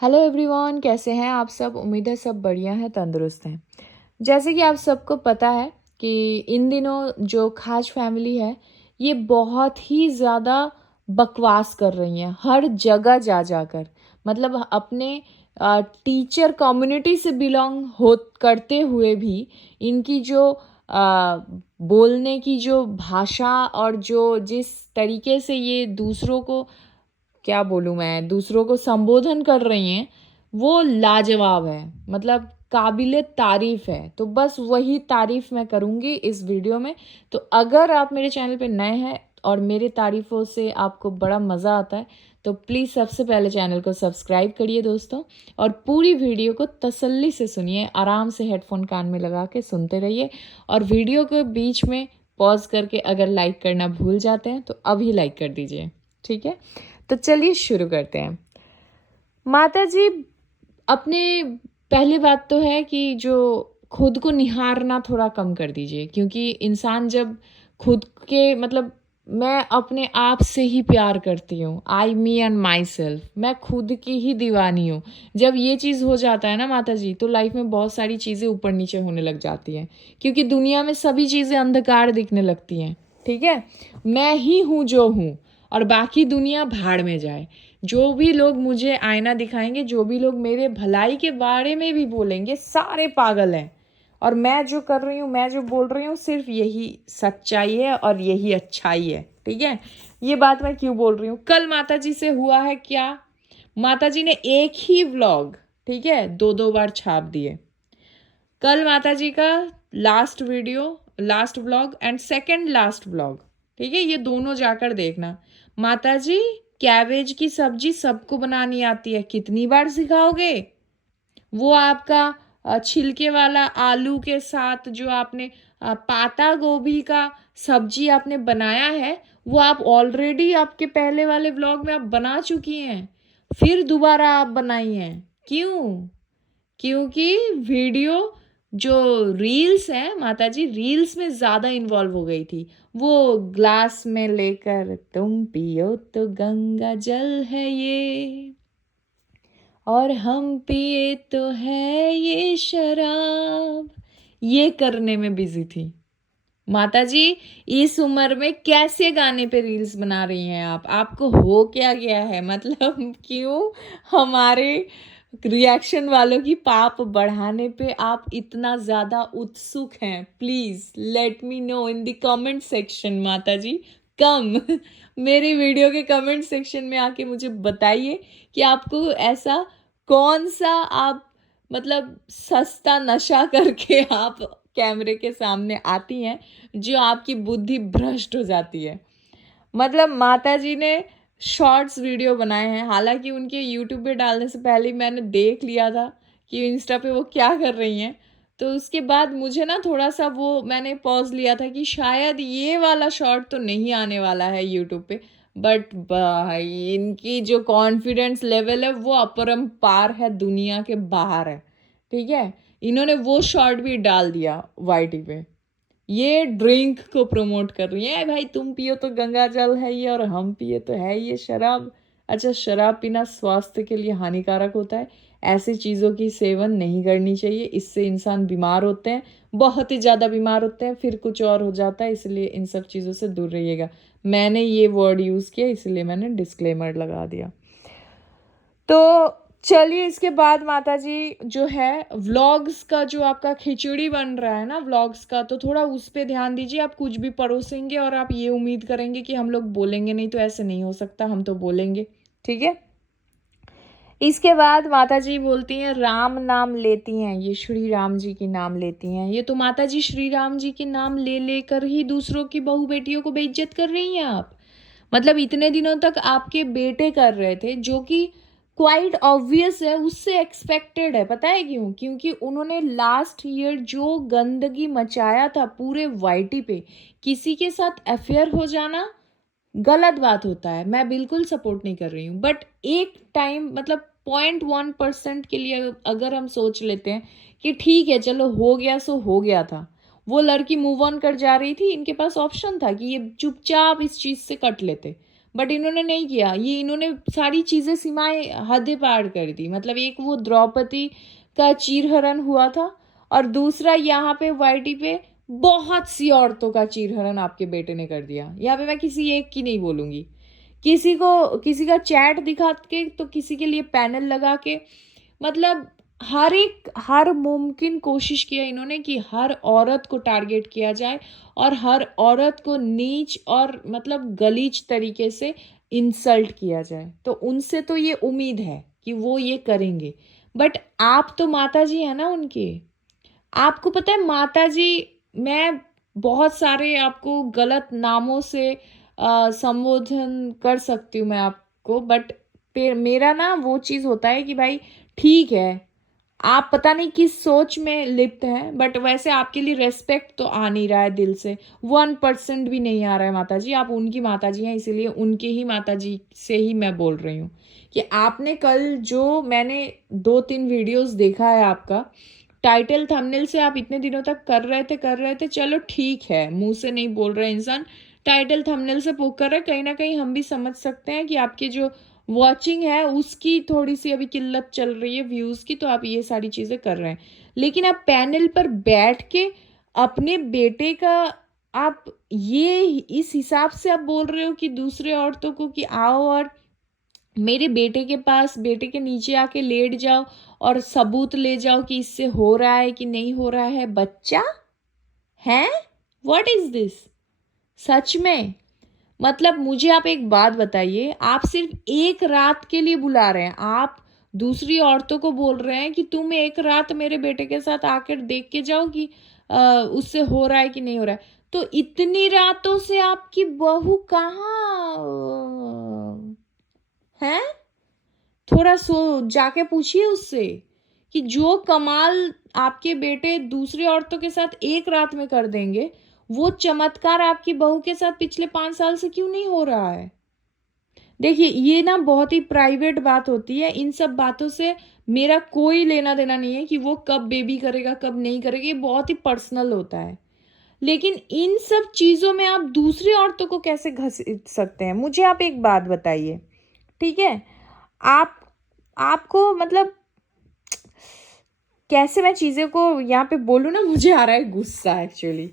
Hello everyone, कैसे हैं आप सब। उम्मीद है सब बढ़िया हैं, तंदुरुस्त हैं। जैसे कि आप सबको पता है कि इन दिनों जो खाज फैमिली है ये बहुत ही ज़्यादा बकवास कर रही हैं हर जगह जा जाकर। मतलब अपने टीचर कम्युनिटी से बिलोंग हो करते हुए भी इनकी जो बोलने की जो भाषा और जो जिस तरीके से ये दूसरों को, क्या बोलूँ मैं, दूसरों को संबोधन कर रही हैं वो लाजवाब है। मतलब काबिले तारीफ़ है। तो बस वही तारीफ़ मैं करूँगी इस वीडियो में। तो अगर आप मेरे चैनल पे नए हैं और मेरे तारीफ़ों से आपको बड़ा मज़ा आता है तो प्लीज़ सबसे पहले चैनल को सब्सक्राइब करिए दोस्तों, और पूरी वीडियो को तसल्ली से सुनिए, आराम से हेडफोन कान में लगा के सुनते रहिए। और वीडियो के बीच में पॉज करके अगर लाइक करना भूल जाते हैं तो अभी लाइक कर दीजिए, ठीक है। तो चलिए शुरू करते हैं। माता जी, अपने पहली बात तो है कि जो खुद को निहारना थोड़ा कम कर दीजिए, क्योंकि इंसान जब खुद के मतलब मैं अपने आप से ही प्यार करती हूँ, आई मी एंड माई सेल्फ, मैं खुद की ही दीवानी हूँ। जब ये चीज़ हो जाता है ना माता जी, तो लाइफ में बहुत सारी चीज़ें ऊपर नीचे होने लग जाती हैं, क्योंकि दुनिया में सभी चीज़ें अंधकार दिखने लगती हैं। ठीक है, मैं ही हूँ जो हूँ और बाकी दुनिया भाड़ में जाए। जो भी लोग मुझे आईना दिखाएंगे, जो भी लोग मेरे भलाई के बारे में भी बोलेंगे, सारे पागल हैं। और मैं जो कर रही हूँ, मैं जो बोल रही हूँ, सिर्फ यही सच्चाई है और यही अच्छाई है। ठीक है, ये बात मैं क्यों बोल रही हूँ। कल माता जी से हुआ है क्या, माता जी ने एक ही व्लॉग, ठीक है, दो दो बार छाप दिए। कल माता जी का last video, last vlog and second last vlog, ठीक है, ये दोनों जाकर देखना। माता जी, कैबेज की सब्जी सबको बनानी आती है, कितनी बार सिखाओगे। वो आपका छिलके वाला आलू के साथ जो आपने पाता गोभी का सब्जी आपने बनाया है, वो आप ऑलरेडी आपके पहले वाले व्लॉग में आप बना चुकी हैं, फिर दोबारा आप बनाई हैं। क्यों? क्योंकि वीडियो जो रील्स है माता जी, रील्स में ज़्यादा इन्वॉल्व हो गई थी। वो ग्लास में लेकर तुम पियो तो गंगा जल है ये, और हम पिए तो है ये शराब, ये करने में बिजी थी माता जी। इस उम्र में कैसे गाने पे रील्स बना रही हैं आप? आपको हो क्या गया है? मतलब क्यों हमारे रिएक्शन वालों की पाप बढ़ाने पे आप इतना ज़्यादा उत्सुक हैं? Please let me know in the comment section माता जी। कम मेरी वीडियो के कमेंट सेक्शन में आके मुझे बताइए कि आपको ऐसा कौन सा आप मतलब सस्ता नशा करके आप कैमरे के सामने आती हैं जो आपकी बुद्धि भ्रष्ट हो जाती है। मतलब माता जी ने शॉर्ट्स वीडियो बनाए हैं, हालांकि उनके यूट्यूब पे डालने से पहले ही मैंने देख लिया था कि इंस्टा पे वो क्या कर रही हैं। तो उसके बाद मुझे ना थोड़ा सा वो मैंने पॉज लिया था कि शायद ये वाला शॉर्ट तो नहीं आने वाला है यूट्यूब पे। बट भाई इनकी जो कॉन्फिडेंस लेवल है वो अपरंपार है, दुनिया के बाहर है। ठीक है, इन्होंने वो शॉर्ट भी डाल दिया वाईटी पे। ये ड्रिंक को प्रमोट कर रही है, भाई तुम पियो तो गंगा जल है ये, और हम पिए तो है ये शराब। अच्छा, शराब पीना स्वास्थ्य के लिए हानिकारक होता है, ऐसी चीज़ों की सेवन नहीं करनी चाहिए, इससे इंसान बीमार होते हैं, बहुत ही ज़्यादा बीमार होते हैं, फिर कुछ और हो जाता है, इसलिए इन सब चीज़ों से दूर रहिएगा। मैंने ये वर्ड यूज़ किया इसलिए मैंने डिस्क्लेमर लगा दिया। तो चलिए, इसके बाद माता जी जो है व्लॉग्स का जो आपका खिचड़ी बन रहा है ना व्लॉग्स का, तो थोड़ा उस पे ध्यान दीजिए। आप कुछ भी परोसेंगे और आप ये उम्मीद करेंगे कि हम लोग बोलेंगे नहीं, तो ऐसे नहीं हो सकता, हम तो बोलेंगे। ठीक है, इसके बाद माता जी बोलती हैं राम नाम लेती हैं, ये श्री राम जी की नाम लेती हैं। ये तो माता जी श्री राम जी के नाम ले लेकर ही दूसरों की बहू बेटियों को बेइज्जत कर रही हैं आप। मतलब इतने दिनों तक आपके बेटे कर रहे थे, जो कि क्वाइट ऑब्वियस है, उससे एक्सपेक्टेड है। पता है क्यों? क्योंकि उन्होंने लास्ट ईयर जो गंदगी मचाया था पूरे वाईटी पे, किसी के साथ अफेयर हो जाना गलत बात होता है, मैं बिल्कुल सपोर्ट नहीं कर रही हूँ। बट एक टाइम मतलब 0.1% के लिए अगर हम सोच लेते हैं कि ठीक है चलो हो गया सो हो गया था, वो लड़की मूव ऑन कर जा रही थी, इनके पास ऑप्शन था कि ये चुपचाप इस चीज़ से कट लेते। बट इन्होंने नहीं किया, ये इन्होंने सारी चीज़ें सीमाएं हदें पार कर दी। मतलब एक वो द्रौपदी का चीरहरण हुआ था, और दूसरा यहाँ पे वाईटी पे बहुत सी औरतों का चीरहरण आपके बेटे ने कर दिया। यहाँ पे मैं किसी एक की नहीं बोलूँगी, किसी को किसी का चैट दिखा के तो किसी के लिए पैनल लगा के, मतलब हर मुमकिन कोशिश किया इन्होंने कि हर औरत को टारगेट किया जाए और हर औरत को नीच और मतलब गलीच तरीके से इंसल्ट किया जाए। तो उनसे तो ये उम्मीद है कि वो ये करेंगे, बट आप तो माता जी हैं ना उनके। आपको पता है माता जी, मैं बहुत सारे आपको गलत नामों से संबोधन कर सकती हूँ मैं आपको, बट मेरा ना वो चीज़ होता है कि भाई ठीक है, आप पता नहीं किस सोच में लिप्त हैं, बट वैसे आपके लिए रेस्पेक्ट तो आ नहीं रहा है दिल से, 1% भी नहीं आ रहा है माता जी। आप उनकी माता जी हैं, इसीलिए उनकी ही माता जी से ही मैं बोल रही हूँ कि आपने कल जो मैंने 2-3 वीडियोस देखा है आपका, टाइटल थंबनेल से आप इतने दिनों तक कर रहे थे, चलो ठीक है, मुंह से नहीं बोल रहे इंसान, टाइटल थंबनेल से पोक कर रहे, कहीं ना कहीं हम भी समझ सकते हैं कि आपकी जो वॉचिंग है उसकी थोड़ी सी अभी किल्लत चल रही है व्यूज़ की, तो आप ये सारी चीज़ें कर रहे हैं। लेकिन आप पैनल पर बैठ के अपने बेटे का आप ये इस हिसाब से आप बोल रहे हो कि दूसरे औरतों को कि आओ और मेरे बेटे के पास, बेटे के नीचे आके लेट जाओ और सबूत ले जाओ कि इससे हो रहा है कि नहीं हो रहा है। बच्चा है, व्हाट इज दिस? सच में, मतलब मुझे आप एक बात बताइए, आप सिर्फ एक रात के लिए बुला रहे हैं, आप दूसरी औरतों को बोल रहे हैं कि तुम एक रात मेरे बेटे के साथ आकर देख के जाओ कि उससे हो रहा है कि नहीं हो रहा है। तो इतनी रातों से आपकी बहू कहाँ है? थोड़ा सो जाके पूछिए उससे कि जो कमाल आपके बेटे दूसरी औरतों के साथ एक रात में कर देंगे, वो चमत्कार आपकी बहू के साथ पिछले 5 साल से क्यों नहीं हो रहा है? देखिए, ये ना बहुत ही प्राइवेट बात होती है, इन सब बातों से मेरा कोई लेना देना नहीं है कि वो कब बेबी करेगा कब नहीं करेगा, ये बहुत ही पर्सनल होता है। लेकिन इन सब चीज़ों में आप दूसरी औरतों को कैसे घसीट सकते हैं? मुझे आप एक बात बताइए, ठीक है? आप आपको मतलब कैसे मैं चीज़ें को यहाँ पे बोलूँ ना, मुझे आ रहा है गुस्सा एक्चुअली।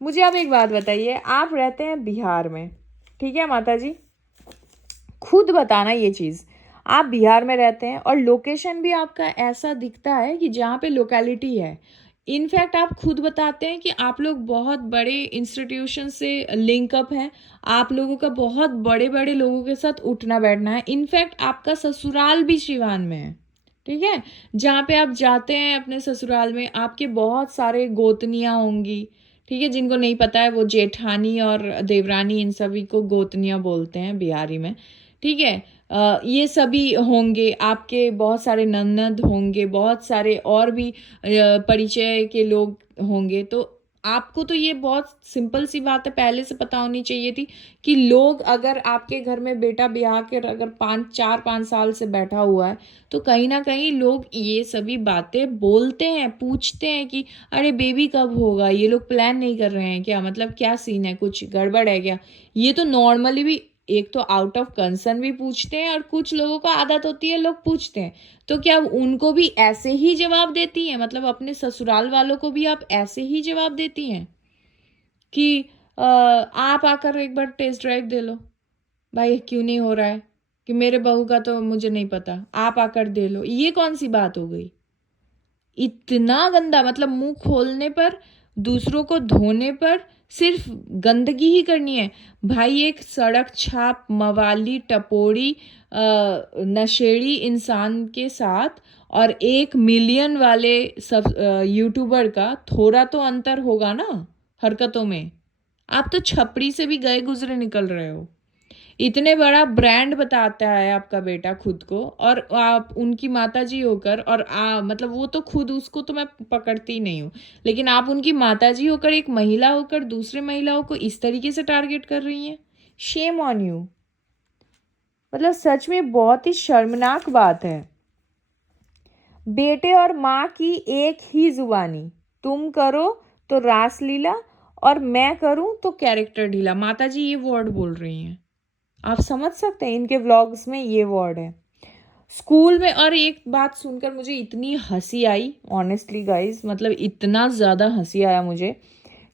मुझे आप एक बात बताइए, आप रहते हैं बिहार में, ठीक है माता जी? खुद बताना ये चीज़, आप बिहार में रहते हैं और लोकेशन भी आपका ऐसा दिखता है कि जहाँ पे लोकेलिटी है। इनफैक्ट आप खुद बताते हैं कि आप लोग बहुत बड़े इंस्टीट्यूशन से लिंकअप हैं, आप लोगों का बहुत बड़े बड़े लोगों के साथ उठना बैठना है। इनफैक्ट आपका ससुराल भी सिवान में है, ठीक है? जहाँ पे आप जाते हैं अपने ससुराल में, आपके बहुत सारे गोतनियाँ होंगी, ठीक है? जिनको नहीं पता है वो जेठानी और देवरानी, इन सभी को गोतनियाँ बोलते हैं बिहारी में, ठीक है? ये सभी होंगे, आपके बहुत सारे ननद होंगे, बहुत सारे और भी परिचय के लोग होंगे। तो आपको तो ये बहुत सिंपल सी बात है, पहले से पता होनी चाहिए थी कि लोग अगर आपके घर में बेटा ब्याह के अगर 4-5 साल से बैठा हुआ है, तो कहीं ना कहीं लोग ये सभी बातें बोलते हैं, पूछते हैं कि अरे बेबी कब होगा, ये लोग प्लान नहीं कर रहे हैं क्या, मतलब क्या सीन है, कुछ गड़बड़ है क्या? ये तो नॉर्मली भी, एक तो आउट ऑफ कंसर्न भी पूछते हैं, और कुछ लोगों को आदत होती है, लोग पूछते हैं। तो क्या उनको भी ऐसे ही जवाब देती हैं? मतलब अपने ससुराल वालों को भी आप ऐसे ही जवाब देती हैं कि आप आकर एक बार टेस्ट ड्राइव दे लो, भाई क्यों नहीं हो रहा है, कि मेरे बहू का तो मुझे नहीं पता, आप आकर दे लो। ये कौन सी बात हो गई? इतना गंदा, मतलब मुंह खोलने पर, दूसरों को धोने पर सिर्फ गंदगी ही करनी है। भाई एक सड़क छाप मवाली टपोरी नशेड़ी इंसान के साथ और 1 मिलियन वाले सब यूट्यूबर का थोड़ा तो अंतर होगा ना हरकतों में। आप तो छपड़ी से भी गए गुजरे निकल रहे हो। इतने बड़ा ब्रांड बताता है आपका बेटा खुद को, और आप उनकी माताजी होकर, और मतलब वो तो खुद, उसको तो मैं पकड़ती नहीं हूँ, लेकिन आप उनकी माताजी होकर, एक महिला होकर दूसरे महिलाओं को इस तरीके से टारगेट कर रही हैं। Shame on you. मतलब सच में बहुत ही शर्मनाक बात है। बेटे और माँ की एक ही जुबानी, तुम करो तो रासलीला और मैं करूं तो कैरेक्टर ढीला। माताजी ये वर्ड बोल रही हैं। आप समझ सकते हैं, इनके व्लॉग्स में ये वर्ड है। स्कूल में, और एक बात सुनकर मुझे इतनी हंसी आई, ऑनेस्टली गाइज, मतलब इतना ज़्यादा हंसी आया मुझे,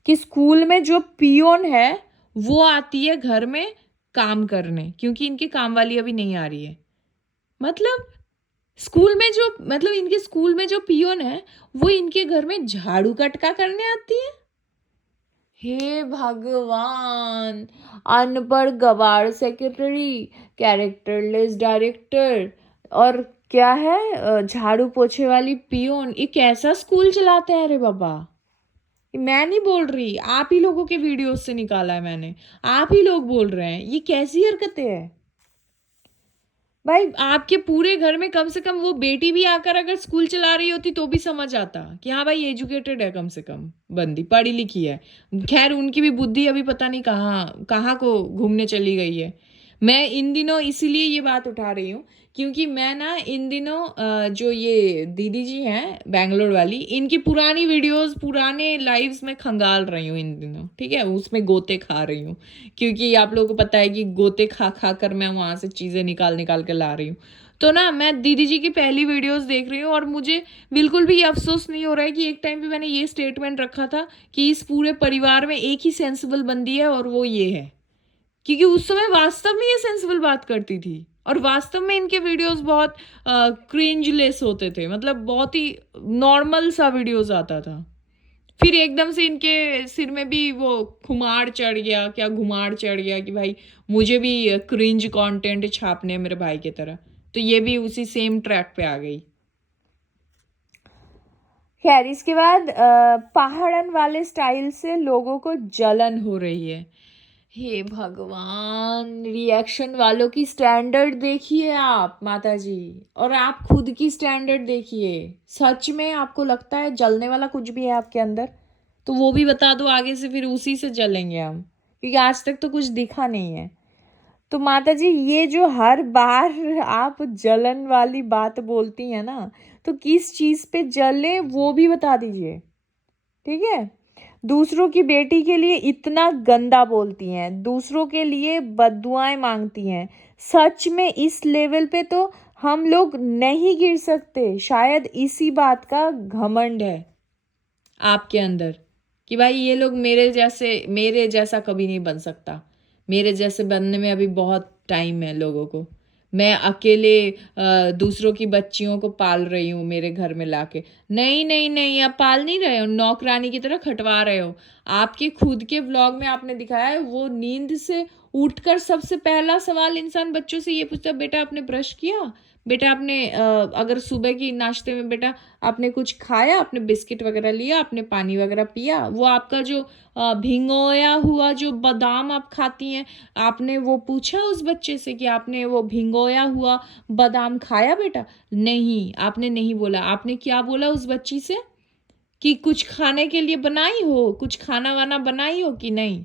कि स्कूल में जो पियोन है वो आती है घर में काम करने, क्योंकि इनकी काम वाली अभी नहीं आ रही है। मतलब स्कूल में जो, मतलब इनके स्कूल में जो पियोन है वो इनके घर में झाड़ू कटका करने आती है। हे भगवान, अनपढ़ गवार सेक्रेटरी, कैरेक्टरलेस डायरेक्टर, और क्या है, झाड़ू पोछे वाली पियोन, ये कैसा स्कूल चलाते हैं रे बाबा। मैं नहीं बोल रही, आप ही लोगों के वीडियोस से निकाला है मैंने, आप ही लोग बोल रहे हैं, ये कैसी हरकतें हैं भाई। आपके पूरे घर में कम से कम वो बेटी भी आकर अगर स्कूल चला रही होती तो भी समझ आता कि हाँ भाई एजुकेटेड है, कम से कम बंदी पढ़ी लिखी है। खैर उनकी भी बुद्धि अभी पता नहीं कहाँ कहाँ को घूमने चली गई है। मैं इन दिनों इसीलिए ये बात उठा रही हूँ क्योंकि मैं ना इन दिनों जो ये दीदी जी हैं बैंगलोर वाली, इनकी पुरानी वीडियोस पुराने लाइव्स में खंगाल रही हूँ इन दिनों, ठीक है, उसमें गोते खा रही हूँ, क्योंकि आप लोगों को पता है कि गोते खा खा कर मैं वहाँ से चीज़ें निकाल निकाल कर ला रही हूँ। तो ना मैं दीदी जी की पहली वीडियोस देख रही हूँ और मुझे बिल्कुल भी अफसोस नहीं हो रहा है कि एक टाइम पे मैंने ये स्टेटमेंट रखा था कि इस पूरे परिवार में एक ही सेंसिबल बंदी है और वो ये है, क्योंकि उस समय वास्तव में ये सेंसिबल बात करती थी और वास्तव में इनके वीडियोस बहुत क्रिंजलेस होते थे, मतलब बहुत ही नॉर्मल सा वीडियोस आता था। फिर एकदम से इनके सिर में भी वो खुमार चढ़ गया, क्या घुमाड़ चढ़ गया कि भाई मुझे भी क्रिंज कंटेंट छापने हैं मेरे भाई की तरह, तो ये भी उसी सेम ट्रैक पे आ गई। खैर इसके बाद पहाड़न वाले स्टाइल से लोगों को जलन हो रही है। हे भगवान, रिएक्शन वालों की स्टैंडर्ड देखिए आप माता जी, और आप खुद की स्टैंडर्ड देखिए। सच में आपको लगता है जलने वाला कुछ भी है आपके अंदर तो वो भी बता दो आगे से, फिर उसी से जलेंगे हम, क्योंकि आज तक तो कुछ दिखा नहीं है। तो माता जी ये जो हर बार आप जलन वाली बात बोलती हैं ना, तो किस चीज़ पे जले वो भी बता दीजिए, ठीक है। दूसरों की बेटी के लिए इतना गंदा बोलती हैं, दूसरों के लिए बद्दुआएं मांगती हैं। सच में इस लेवल पे तो हम लोग नहीं गिर सकते, शायद इसी बात का घमंड है आपके अंदर कि भाई ये लोग मेरे जैसा कभी नहीं बन सकता, मेरे जैसे बनने में अभी बहुत टाइम है लोगों को। मैं अकेले दूसरों की बच्चियों को पाल रही हूँ मेरे घर में लाके। नहीं नहीं नहीं, आप पाल नहीं रहे हो, नौकरानी की तरह खटवा रहे हो। आपके खुद के व्लॉग में आपने दिखाया है वो नींद से उठकर सबसे पहला सवाल इंसान बच्चों से ये पूछता है, बेटा आपने ब्रश किया, बेटा आपने अगर सुबह की नाश्ते में बेटा आपने कुछ खाया, आपने बिस्किट वगैरह लिया, आपने पानी वगैरह पिया, वो आपका जो भिगोया हुआ जो बादाम आप खाती हैं, आपने वो पूछा उस बच्चे से कि आपने वो भिगोया हुआ बादाम खाया बेटा? नहीं, आपने नहीं बोला। आपने क्या बोला उस बच्ची से कि कुछ खाने के लिए बनाई हो, कुछ खाना वाना बनाई हो कि नहीं?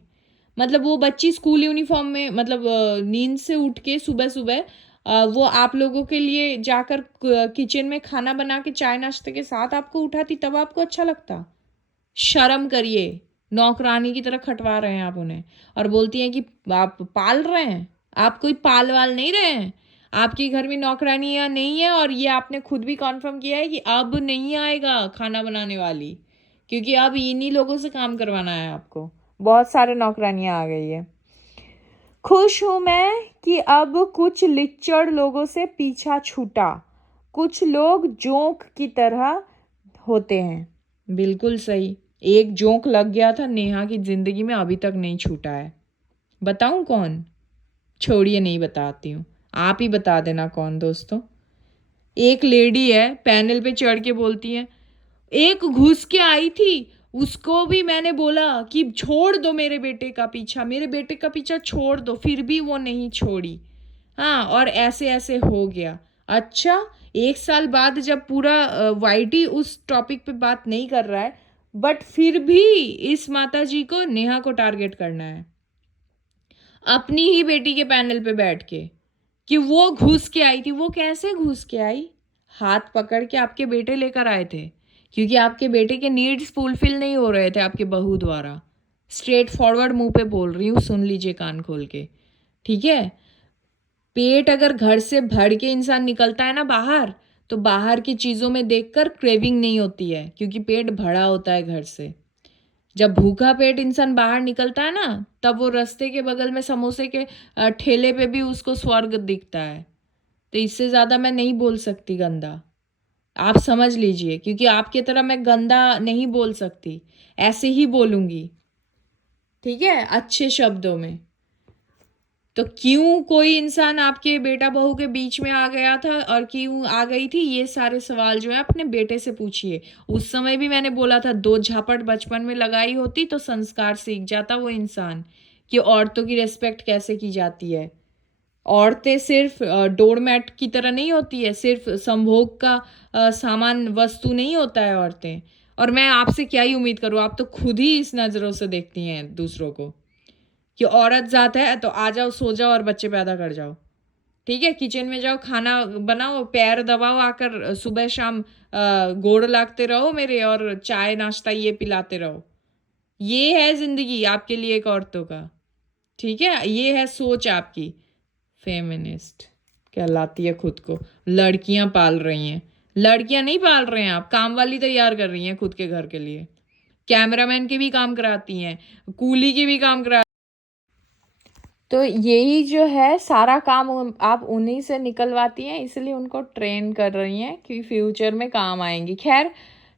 मतलब वो बच्ची स्कूल यूनिफॉर्म में, मतलब नींद से उठ के सुबह सुबह वो आप लोगों के लिए जाकर किचन में खाना बना के चाय नाश्ते के साथ आपको उठाती, तब आपको अच्छा लगता? शर्म करिए, नौकरानी की तरह खटवा रहे हैं आप उन्हें और बोलती हैं कि आप पाल रहे हैं। आप कोई पाल वाल नहीं रहे हैं, आपके घर में नौकरानियाँ नहीं है और ये आपने खुद भी कॉन्फर्म किया है कि अब नहीं आएगा खाना बनाने वाली, क्योंकि अब इन्हीं लोगों से काम करवाना है आपको। बहुत सारे नौकरानियाँ आ गई है। खुश हूँ मैं कि अब कुछ लिच्चड़ लोगों से पीछा छूटा, कुछ लोग जोंक की तरह होते हैं। बिल्कुल सही, एक जोंक लग गया था नेहा की जिंदगी में, अभी तक नहीं छूटा है। बताऊं कौन? छोड़िए नहीं बताती हूँ, आप ही बता देना कौन दोस्तों। एक लेडी है पैनल पे चढ़ के बोलती है, एक घुस के आई थी, उसको भी मैंने बोला कि छोड़ दो मेरे बेटे का पीछा, मेरे बेटे का पीछा छोड़ दो, फिर भी वो नहीं छोड़ी। हाँ, और ऐसे ऐसे हो गया। अच्छा, 1 साल बाद जब पूरा वाईटी उस टॉपिक पे बात नहीं कर रहा है, बट फिर भी इस माता जी को नेहा को टारगेट करना है अपनी ही बेटी के पैनल पे बैठ के कि वो घुस के आई थी। वो कैसे घुस के आई? हाथ पकड़ के आपके बेटे लेकर आए थे, क्योंकि आपके बेटे के नीड्स फुलफिल नहीं हो रहे थे आपके बहू द्वारा। स्ट्रेट फॉरवर्ड मुंह पे बोल रही हूँ, सुन लीजिए कान खोल के, ठीक है। पेट अगर घर से भर के इंसान निकलता है ना बाहर, तो बाहर की चीज़ों में देखकर क्रेविंग नहीं होती है, क्योंकि पेट भरा होता है घर से। जब भूखा पेट इंसान बाहर निकलता है ना, तब वो रास्ते के बगल में समोसे के ठेले पे भी उसको स्वर्ग दिखता है। तो इससे ज़्यादा मैं नहीं बोल सकती गंदा, आप समझ लीजिए, क्योंकि आपकी तरह मैं गंदा नहीं बोल सकती, ऐसे ही बोलूँगी, ठीक है, अच्छे शब्दों में। तो क्यों कोई इंसान आपके बेटा बहू के बीच में आ गया था और क्यों आ गई थी, ये सारे सवाल जो है अपने बेटे से पूछिए। उस समय भी मैंने बोला था 2 झापट बचपन में लगाई होती तो संस्कार सीख जाता वो इंसान, कि औरतों की रिस्पेक्ट कैसे की जाती है। औरतें सिर्फ डोरमैट की तरह नहीं होती है, सिर्फ संभोग का सामान वस्तु नहीं होता है औरतें। और मैं आपसे क्या ही उम्मीद करूँ, आप तो खुद ही इस नज़रों से देखती हैं दूसरों को, कि औरत ज़ात है तो आ जाओ, सो जाओ और बच्चे पैदा कर जाओ, ठीक है, किचन में जाओ, खाना बनाओ, पैर दबाओ, आकर सुबह शाम गोड़ लागते रहो मेरे, और चाय नाश्ता ये पिलाते रहो। ये है ज़िंदगी आपके लिए एक औरतों का, ठीक है, ये है सोच आपकी। फेमिनिस्ट कहलाती है खुद को, लड़कियां पाल रही हैं। लड़कियां नहीं पाल रहे हैं, आप काम वाली तैयार कर रही हैं खुद के घर के लिए, कैमरामैन के भी काम कराती हैं, कूली के भी काम करा। तो यही जो है सारा काम आप उन्हीं से निकलवाती हैं, इसलिए उनको ट्रेन कर रही हैं कि फ्यूचर में काम आएंगी। खैर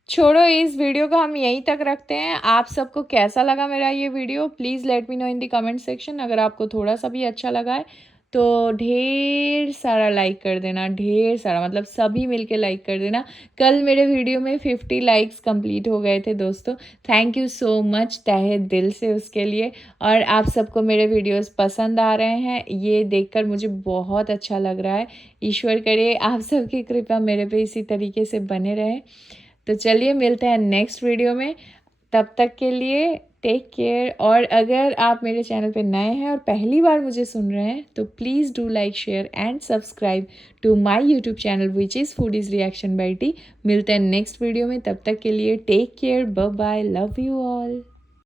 छोड़ो, इस वीडियो को हम यहीं तक रखते हैं। आप सबको कैसा लगा मेरा ये video, please let me know in the comment section. अगर आपको थोड़ा सा भी अच्छा लगा है तो ढेर सारा लाइक कर देना, ढेर सारा मतलब सभी मिलके लाइक कर देना। कल मेरे वीडियो में 50 लाइक्स कंप्लीट हो गए थे दोस्तों, थैंक यू सो मच तहे दिल से उसके लिए। और आप सबको मेरे वीडियोस पसंद आ रहे हैं, ये देखकर मुझे बहुत अच्छा लग रहा है। ईश्वर करे आप सबकी कृपा मेरे पे इसी तरीके से बने रहे। तो चलिए मिलते हैं नेक्स्ट वीडियो में, तब तक के लिए टेक केयर। और अगर आप मेरे चैनल पे नए हैं और पहली बार मुझे सुन रहे हैं तो please do like share and subscribe to my YouTube channel which is foodies reaction by T. मिलते हैं नेक्स्ट वीडियो में, तब तक के लिए take care, bye bye, love you all.